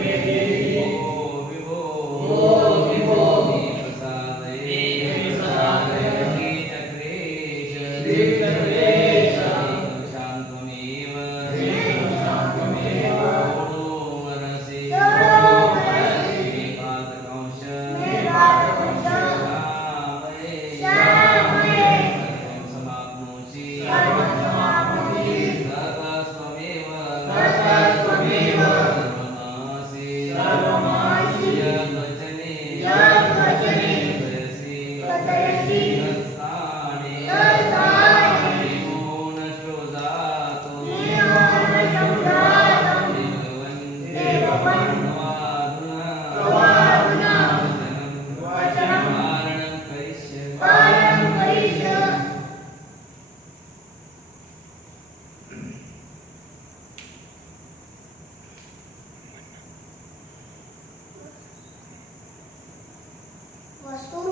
Amen. Gracias.